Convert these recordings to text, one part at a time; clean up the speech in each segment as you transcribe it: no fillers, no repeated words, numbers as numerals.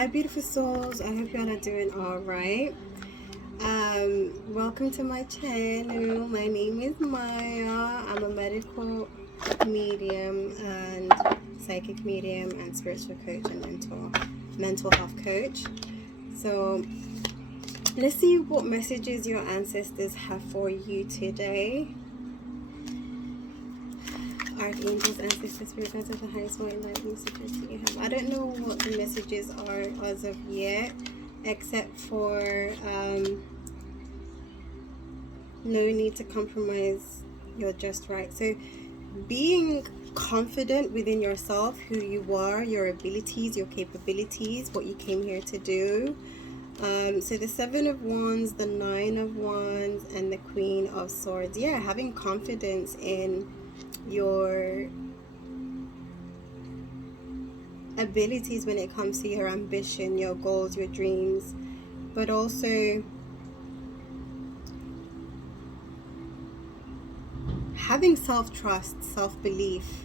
Hi, beautiful souls. I hope y'all are doing all right. Welcome to my channel. My name is Maya. I'm a medical medium and psychic medium and spiritual coach and mental health coach. So let's see what messages your ancestors have for you today. Archangels, ancestors, spirit guides of the highest white light messages that you have. I don't know what the messages are as of yet, except for no need to compromise. You're just right. So being confident within yourself, who you are, your abilities, your capabilities, what you came here to do. So the Seven of Wands, the Nine of Wands, and the Queen of Swords. Yeah, having confidence in your abilities when it comes to your ambition, your goals, your dreams, but also having self-trust, self-belief,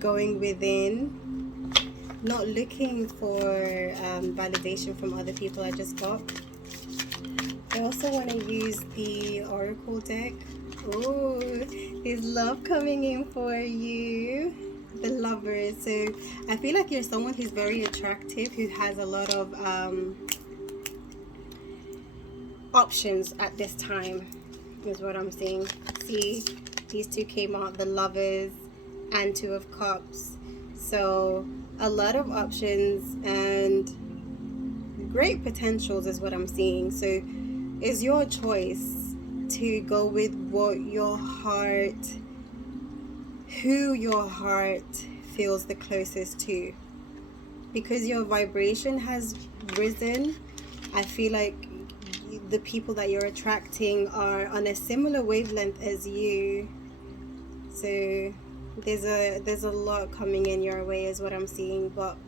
going within, not looking for validation from other people. I just got. I also want to use the Oracle deck. Oh, there's love coming in for you. The Lovers. So I feel like you're someone who's very attractive, who has a lot of options at this time, is what I'm seeing. See, these two came out, the Lovers and Two of Cups. So a lot of options and great potentials is what I'm seeing. So it's your choice to go with what your heart, who your heart feels the closest to. Because your vibration has risen, I feel like the people that you're attracting are on a similar wavelength as you. So there's a lot coming in your way is what I'm seeing. But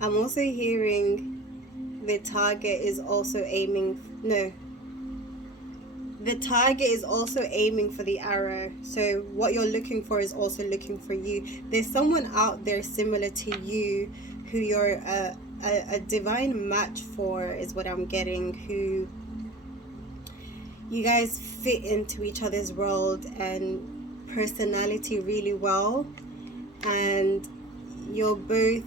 I'm also hearing the target is also aiming, no, the target is also aiming for the arrow. So what you're looking for is also looking for you. There's someone out there similar to you who you're a divine match for, is what I'm getting. Who you guys fit into each other's world and personality really well, and you're both,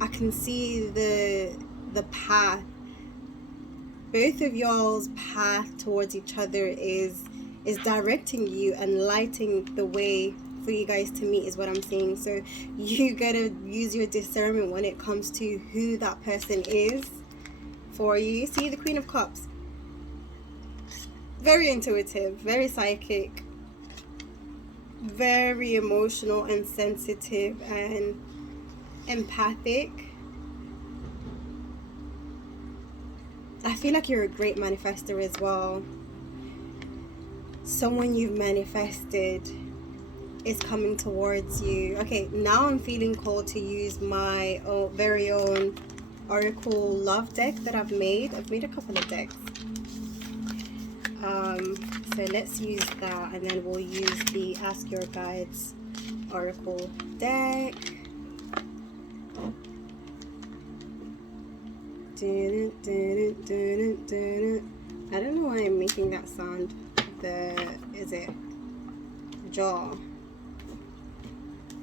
I can see the path, both of y'all's path towards each other is directing you and lighting the way for you guys to meet, is what I'm seeing. So you gotta use your discernment when it comes to who that person is for you. See, the Queen of Cups, very intuitive, very psychic, very emotional and sensitive and empathic. I feel like you're a great manifester as well. Someone you've manifested is coming towards you. Okay, now I'm feeling called to use my very own Oracle Love deck that I've made. I've made a couple of decks. So let's use that, and then we'll use the Ask Your Guides Oracle deck. I don't know why I'm making that sound. Is it jaw?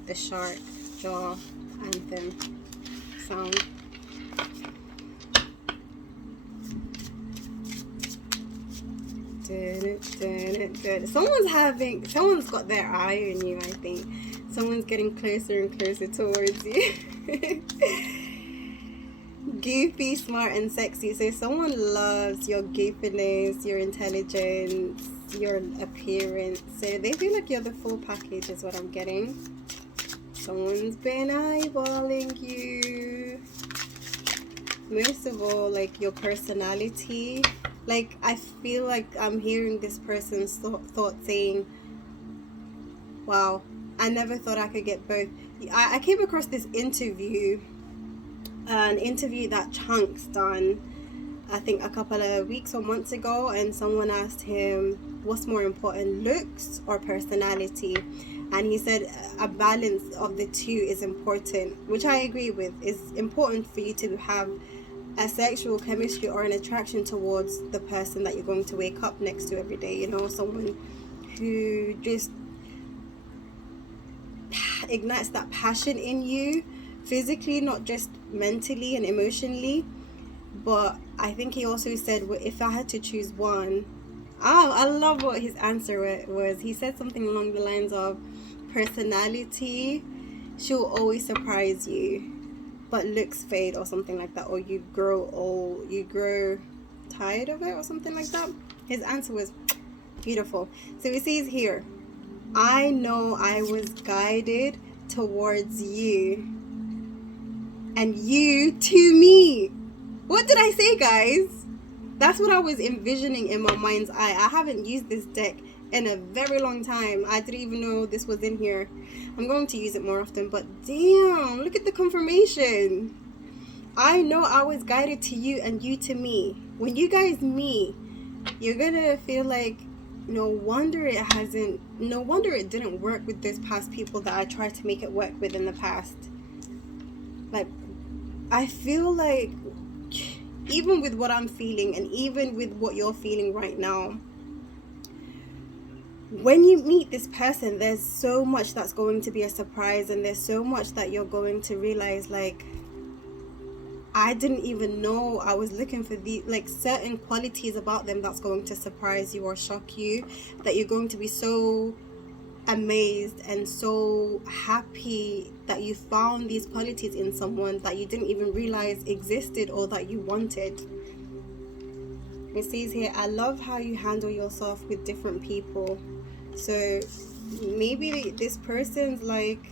The shark jaw anthem sound. Someone's got their eye on you, I think. Someone's getting closer and closer towards you. Goofy, smart, and sexy. So someone loves your goofiness, your intelligence, your appearance. So they feel like you're the full package, is what I'm getting. Someone's been eyeballing you. Most of all, like your personality. Like, I feel like I'm hearing this person's thought saying, wow, I never thought I could get both. I came across this interview, an interview that Chunk's done, I think a couple of weeks or months ago, and someone asked him, what's more important, looks or personality? And he said a balance of the two is important, which I agree with. It's important for you to have a sexual chemistry or an attraction towards the person that you're going to wake up next to every day. You know, someone who just ignites that passion in you physically, not just mentally and emotionally. But I think he also said, if I had to choose one, I love what his answer was. He said something along the lines of, personality, she'll always surprise you, but looks fade, or something like that, or you grow old, you grow tired of it, or something like that. His answer was beautiful. So he says here, I know I was guided towards you, and you to me. What did I say, guys? That's what I was envisioning in my mind's eye. I haven't used this deck in a very long time. I didn't even know this was in here. I'm going to use it more often, but damn, look at the confirmation. I know I was guided to you, and you to me. When you guys meet, you're gonna feel like, no wonder it didn't work with those past people that I tried to make it work with in the past. Like, I feel like even with what I'm feeling, and even with what you're feeling right now, when you meet this person, there's so much that's going to be a surprise, and there's so much that you're going to realize, like, I didn't even know I was looking for the, like, certain qualities about them that's going to surprise you or shock you, that you're going to be so amazed and so happy that you found these qualities in someone that you didn't even realize existed or that you wanted. It says here, I love how you handle yourself with different people. So maybe this person's like,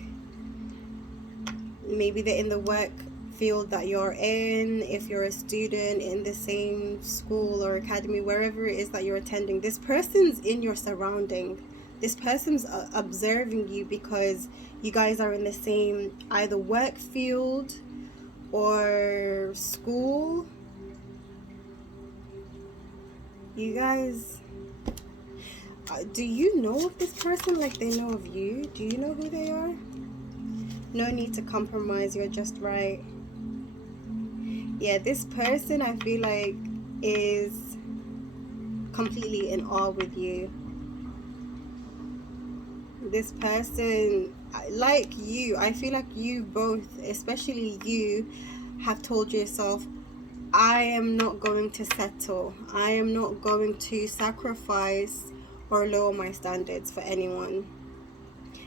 maybe they're in the work field that you're in. If you're a student in the same school or academy, wherever it is that you're attending, this person's in your surrounding. This person's observing you because you guys are in the same either work field or school. You guys, do you know of this person like they know of you? Do you know who they are? No need to compromise, you're just right. Yeah, this person, I feel like, is completely in awe with you. This person, like you, I feel like you both, especially you, have told yourself, I am not going to settle. I am not going to sacrifice or lower my standards for anyone.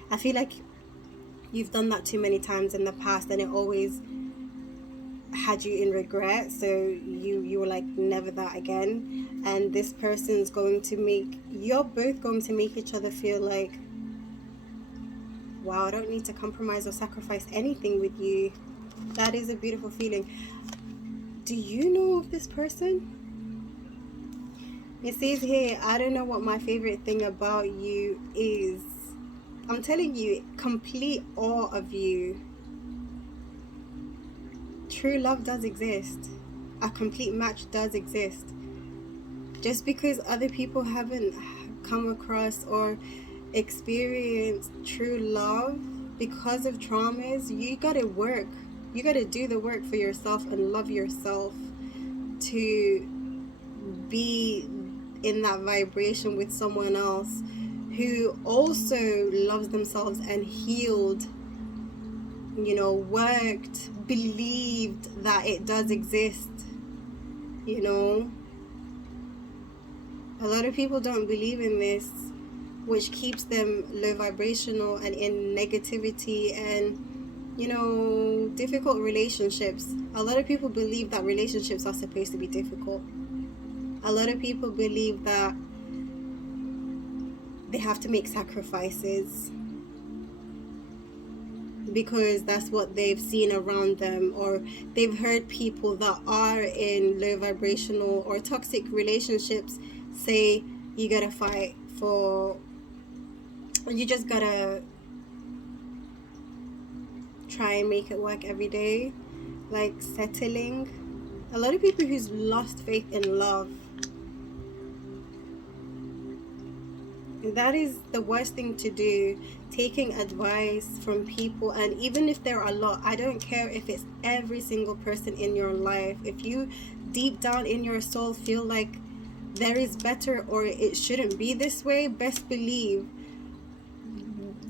I feel like you've done that too many times in the past, and it always had you in regret. So you were like, never that again. And this person's going to make, you're both going to make each other feel like, wow, I don't need to compromise or sacrifice anything with you. That is a beautiful feeling. Do you know of this person? It says here, I don't know what my favorite thing about you is. I'm telling you, complete awe of you. True love does exist. A complete match does exist. Just because other people haven't come across or experienced true love because of traumas, you gotta work. You gotta do the work for yourself and love yourself to be in that vibration with someone else who also loves themselves and healed, you know, worked, believed that it does exist. You know, a lot of people don't believe in this, which keeps them low vibrational and in negativity and, you know, difficult relationships. A lot of people believe that relationships are supposed to be difficult. A lot of people believe that they have to make sacrifices because that's what they've seen around them, or they've heard people that are in low vibrational or toxic relationships say you gotta fight for, you just gotta try and make it work every day, like settling. A lot of people who's lost faith in love. That is the worst thing to do, taking advice from people. And even if there are a lot, I don't care if it's every single person in your life, if you deep down in your soul feel like there is better or it shouldn't be this way, best believe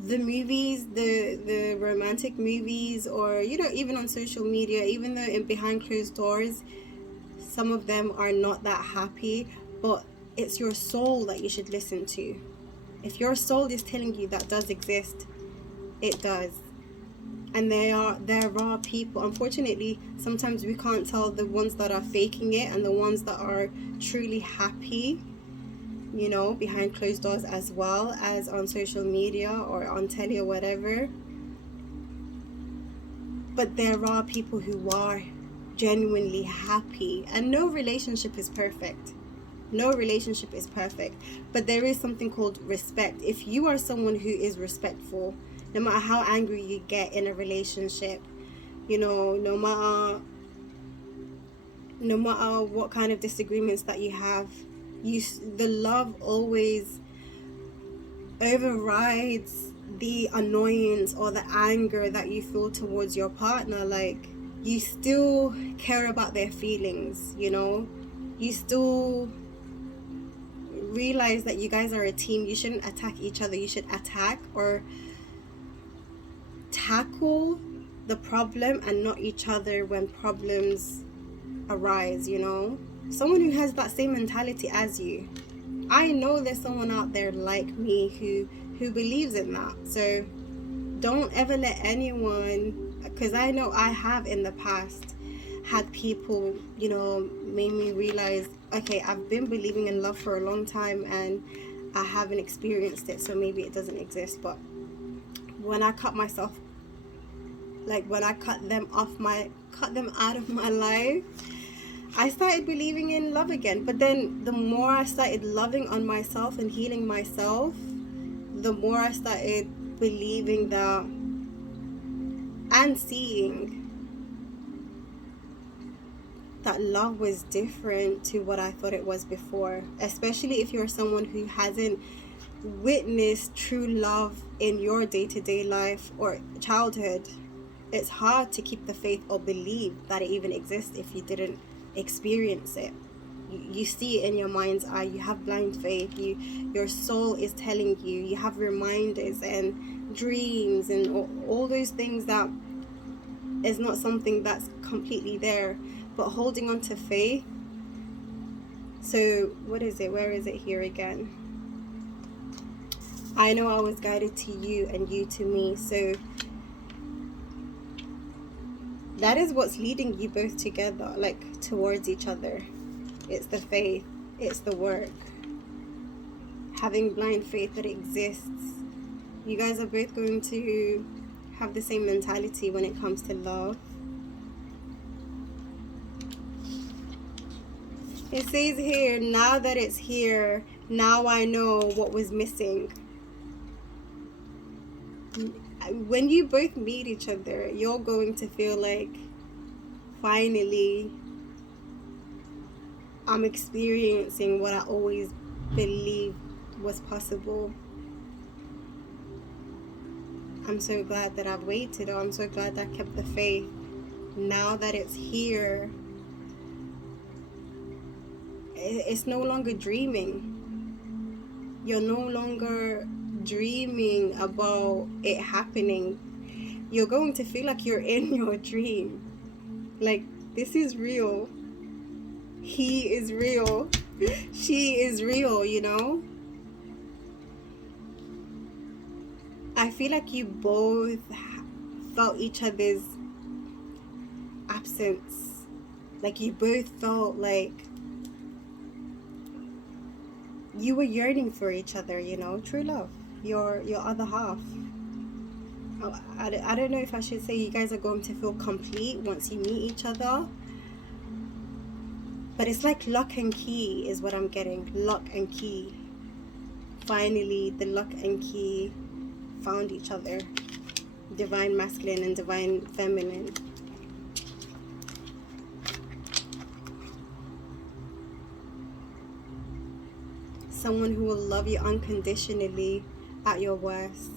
the movies, the romantic movies, or even on social media, even though in behind closed doors some of them are not that happy, but it's your soul that you should listen to. If your soul is telling you that does exist, it does. And there are people, unfortunately, sometimes we can't tell the ones that are faking it and the ones that are truly happy, behind closed doors, as well as on social media or on telly or whatever. But there are people who are genuinely happy, and no relationship is perfect. No relationship is perfect, but there is something called respect. If you are someone who is respectful, no matter how angry you get in a relationship, no matter what kind of disagreements that you have, the love always overrides the annoyance or the anger that you feel towards your partner. Like, you still care about their feelings, you still realize that you guys are a team. You shouldn't attack each other. You should attack or tackle the problem and not each other when problems arise. Someone who has that same mentality as you. I know there's someone out there like me who believes in that. So don't ever let anyone, because I know I have in the past had people, made me realize, okay, I've been believing in love for a long time and I haven't experienced it, so maybe it doesn't exist. But when I cut myself, like when I cut them out of my life, I started believing in love again. But then the more I started loving on myself and healing myself, the more I started believing that and seeing that love was different to what I thought it was before. Especially if you're someone who hasn't witnessed true love in your day-to-day life or childhood. It's hard to keep the faith or believe that it even exists if you didn't experience it. You see it in your mind's eye. You have blind faith. Your soul is telling you. You have reminders and dreams and all those things that is not something that's completely there. But holding on to faith. So what is it? Where is it here again? I know I was guided to you and you to me. So that is what's leading you both together, like towards each other. It's the faith. It's the work. Having blind faith that it exists. You guys are both going to have the same mentality when it comes to love. It says here, now that it's here, now I know what was missing. When you both meet each other, you're going to feel like, finally, I'm experiencing what I always believed was possible. I'm so glad that I've waited, or I'm so glad that I kept the faith. Now that it's here, it's no longer dreaming. You're no longer dreaming about it happening. You're going to feel like you're in your dream. Like, this is real. He is real. She is real, I feel like you both felt each other's absence. Like, you both felt like you were yearning for each other, true love, your other half. I don't know if I should say you guys are going to feel complete once you meet each other, but it's like lock and key is what I'm getting. Lock and key. Finally, the lock and key found each other. Divine masculine and divine feminine. someone who will love you unconditionally at your worst,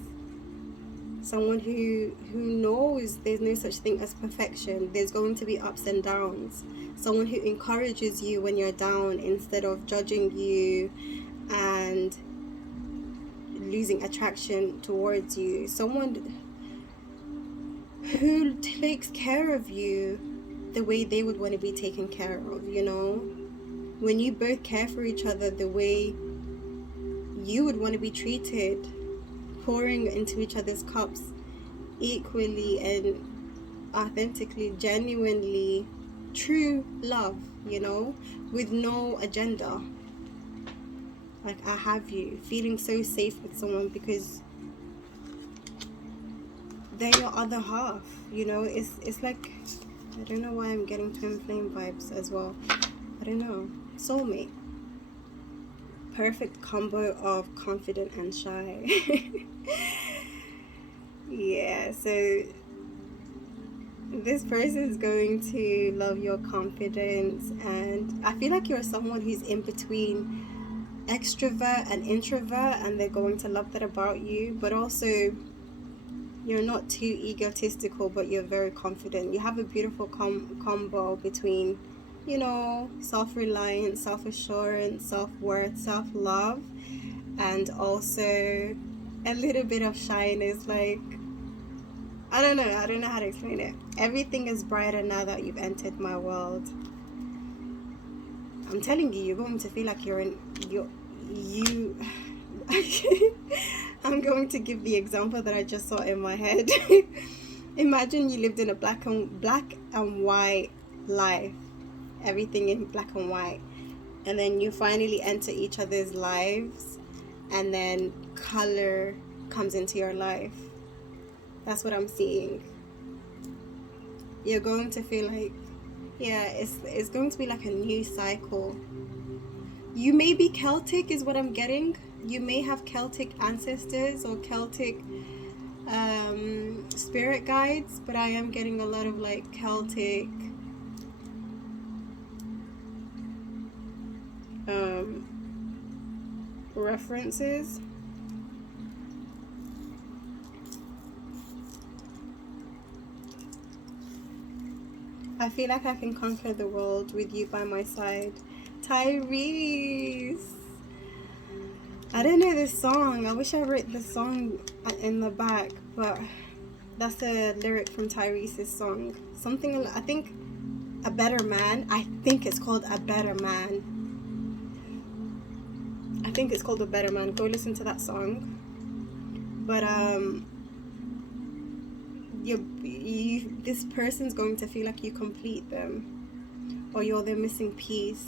someone who knows there's no such thing as perfection. There's going to be ups and downs. Someone who encourages you when you're down instead of judging you and losing attraction towards you. Someone who takes care of you the way they would want to be taken care of, you know? When you both care for each other the way you would want to be treated, pouring into each other's cups equally and authentically, genuinely, true love, you know, with no agenda. Like, I have you feeling so safe with someone because they're your other half, you know. It's like, I don't know why I'm getting twin flame vibes as well. I don't know. Soulmate. Perfect combo of confident and shy. Yeah, so this person is going to love your confidence, and I feel like you're someone who's in between extrovert and introvert, and they're going to love that about you. But also, you're not too egotistical, but you're very confident. You have a beautiful combo between, you know, self-reliance, self-assurance, self-worth, self-love, and also a little bit of shyness. Like, I don't know how to explain it. Everything is brighter now that you've entered my world. I'm telling you, you're going to feel like you I'm going to give the example that I just saw in my head. Imagine you lived in a black and white life, everything in black and white, and then you finally enter each other's lives, and then color comes into your life. That's what I'm seeing. You're going to feel like, yeah, it's going to be like a new cycle. You may be Celtic is what I'm getting. You may have Celtic ancestors or Celtic spirit guides, but I am getting a lot of like Celtic references. I feel like I can conquer the world with you by my side. Tyrese. I don't know this song. I wish I wrote the song in the back, but that's a lyric from Tyrese's song. Something, I think, A Better Man. I think it's called A Better Man. I think it's called A Better Man. Go listen to that song. But this person's going to feel like you complete them, or you're the missing piece.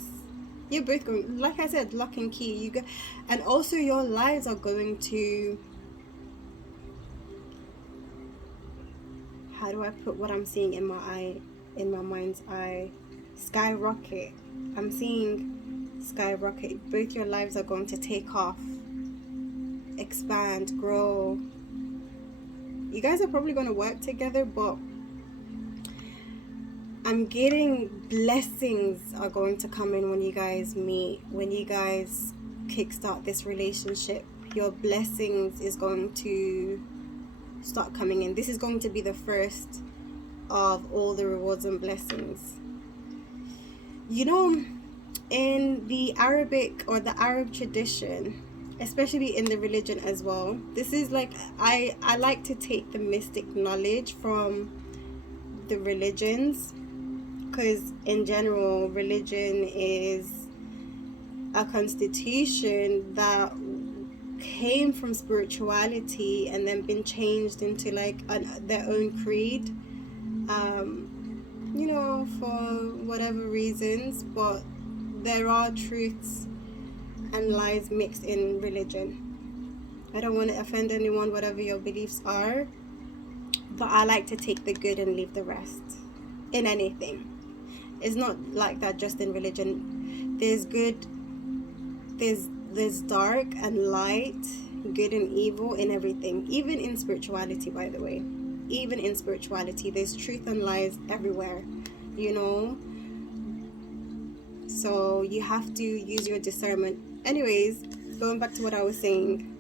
You're both going, like I said, lock and key. You go, and also your lives are going to, how do I put what I'm seeing in my mind's eye? Skyrocket. I'm seeing skyrocket. Both your lives are going to take off, expand, grow. You guys are probably going to work together, but I'm getting blessings are going to come in when you guys meet, when you guys kickstart this relationship. Your blessings is going to start coming in. This is going to be the first of all the rewards and blessings. You know, in the Arabic or the Arab tradition, especially in the religion as well, this is like, I like to take the mystic knowledge from the religions, because in general, religion is a constitution that came from spirituality and then been changed into like their own creed, you know, for whatever reasons. But there are truths and lies mixed in religion. I don't want to offend anyone, whatever your beliefs are, but I like to take the good and leave the rest in anything. It's not like that just in religion. There's good, there's dark and light, good and evil in everything. Even in spirituality, by the way. Even in spirituality, there's truth and lies everywhere, you know. So you have to use your discernment. Anyways, going back to what I was saying,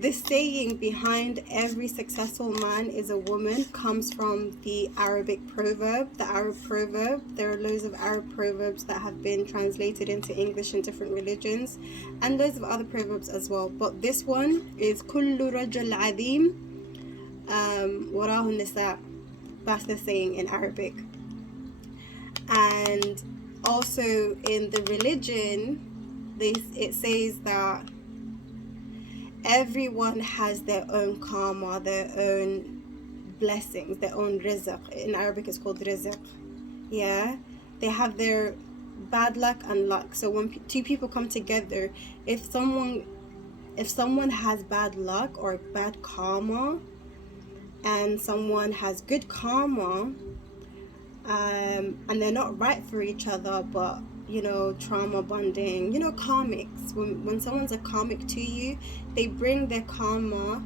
this saying behind every successful man is a woman comes from the Arabic proverb. The Arab proverb, there are loads of Arab proverbs that have been translated into English in different religions, and loads of other proverbs as well. But this one is kullu rajul azim warahu nisa. That's the saying in Arabic. And also in the religion, it says that everyone has their own karma, their own blessings, their own rizq. In Arabic it's called rizq. Yeah, they have their bad luck and luck. So when two people come together, if someone has bad luck or bad karma and someone has good karma, and they're not right for each other, but trauma bonding, karmics, when someone's a karmic to you, they bring their karma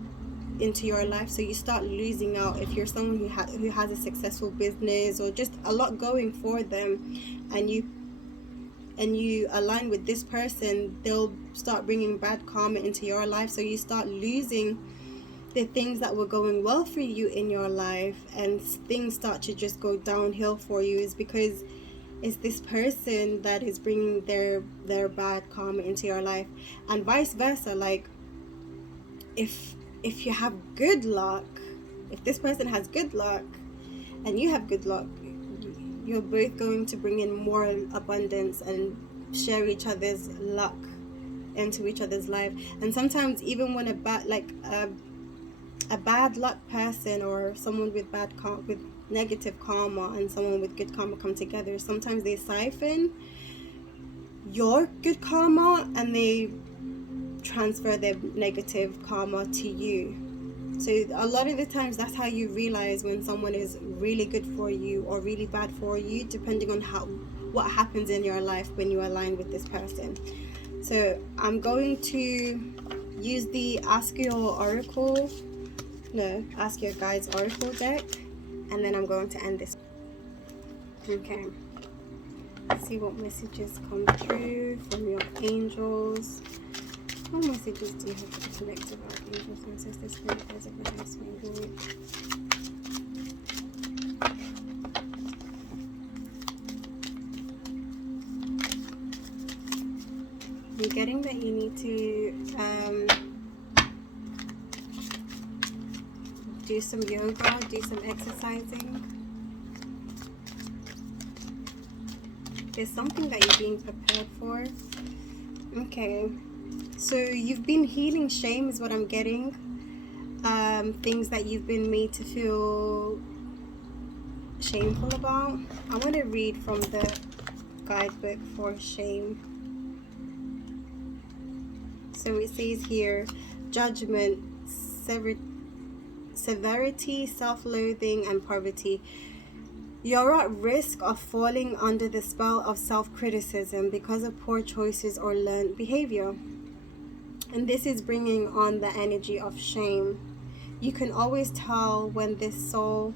into your life, so you start losing out. If you're someone who has a successful business or just a lot going for them, and you align with this person, they'll start bringing bad karma into your life, so you start losing the things that were going well for you in your life, and things start to just go downhill for you. Is because it's this person that is bringing their bad karma into your life, and vice versa. Like if you have good luck, if this person has good luck and you have good luck, you're both going to bring in more abundance and share each other's luck into each other's life. And sometimes even when a bad luck person or someone with with negative karma and someone with good karma come together, sometimes they siphon your good karma and they transfer their negative karma to you. So a lot of the times that's how you realize when someone is really good for you or really bad for you, depending on what happens in your life when you align with this person. So I'm going to use the Ask Your Guides Oracle deck, and then I'm going to end this. Okay, let's see what messages come through from your angels. What messages do you have for the collective archangels, ancestors, spirit guides, everything's maybe? I'm getting that you need to do some yoga, do some exercising. There's something that you're being prepared for. Okay, so you've been healing shame is what I'm getting. Things that you've been made to feel shameful about. I want to read from the guidebook for shame. So it says here, judgment, severity, self-loathing, and poverty. You're at risk of falling under the spell of self-criticism because of poor choices or learned behavior. And this is bringing on the energy of shame. You can always tell when this soul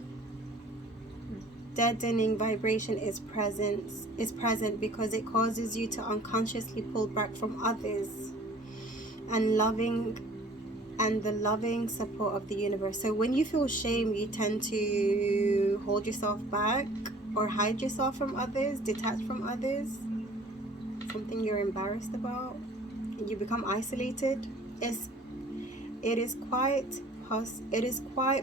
deadening vibration is present because it causes you to unconsciously pull back from others and the loving support of the universe. So when you feel shame, you tend to hold yourself back or hide yourself from others, detach from others, something you're embarrassed about, and you become isolated. It is quite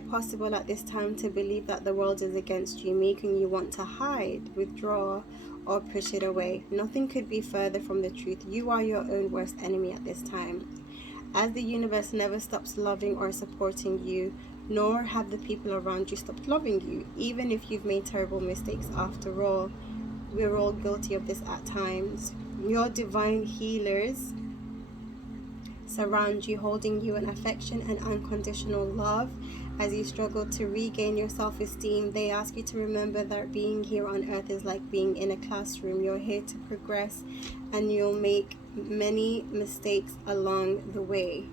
possible at this time to believe that the world is against you, making you want to hide, withdraw, or push it away. Nothing could be further from the truth. You are your own worst enemy at this time, as the universe never stops loving or supporting you, nor have the people around you stopped loving you, even if you've made terrible mistakes. After all, we're all guilty of this at times. Your divine healers surround you, holding you in affection and unconditional love as you struggle to regain your self-esteem. They ask you to remember that being here on earth is like being in a classroom. You're here to progress, and you'll make many mistakes along the way.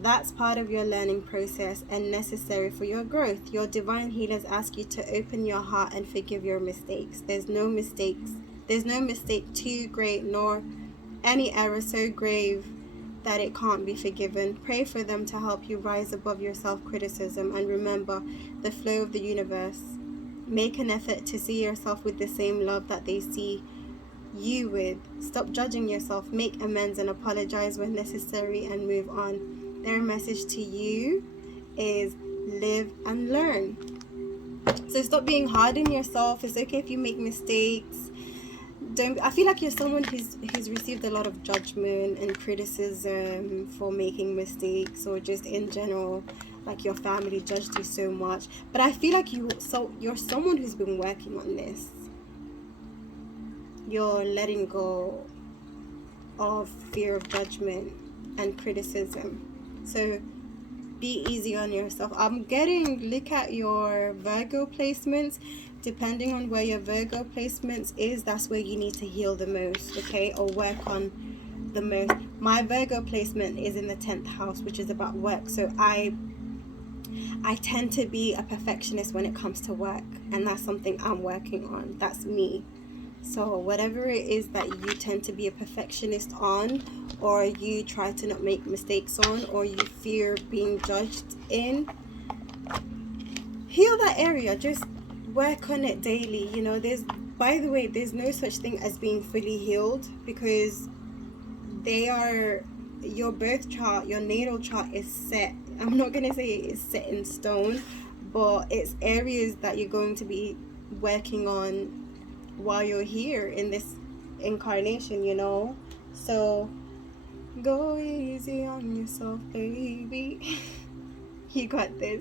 That's part of your learning process and necessary for your growth. Your divine healers ask you to open your heart and forgive your mistakes. There's no mistake too great nor any error so grave that it can't be forgiven. Pray for them to help you rise above your self-criticism, and remember the flow of the universe. Make an effort to see yourself with the same love that they see you with. Stop judging yourself, make amends and apologize when necessary, and move on. Their message to you is live and learn. So stop being hard on yourself. It's okay if you make mistakes. I feel like you're someone who's received a lot of judgment and criticism for making mistakes, or just in general, like your family judged you so much. But I feel like you're someone who's been working on this. You're letting go of fear of judgment and criticism. So be easy on yourself. Look at your Virgo placements. Depending on where your Virgo placements is, that's where you need to heal the most, okay, or work on the most. My Virgo placement is in the 10th house, which is about work. So I tend to be a perfectionist when it comes to work, and that's something I'm working on. That's me. So whatever it is that you tend to be a perfectionist on, or you try to not make mistakes on, or you fear being judged in, heal that area. Just work on it daily. You know, by the way, there's no such thing as being fully healed, because your birth chart, your natal chart is set. I'm not going to say it's set in stone, but it's areas that you're going to be working on while you're here in this incarnation, you know. So go easy on yourself, baby. You got this.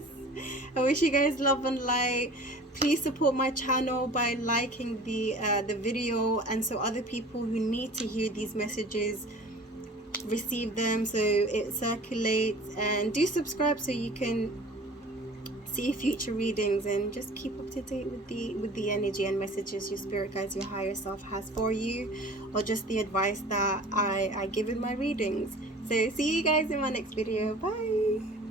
I wish you guys love and light. Please support my channel by liking the video, and so other people who need to hear these messages receive them, so it circulates. And do subscribe so you can see future readings, and just keep up to date with the energy and messages your spirit guides, your higher self has for you, or just the advice that I give in my readings. So see you guys in my next video. Bye.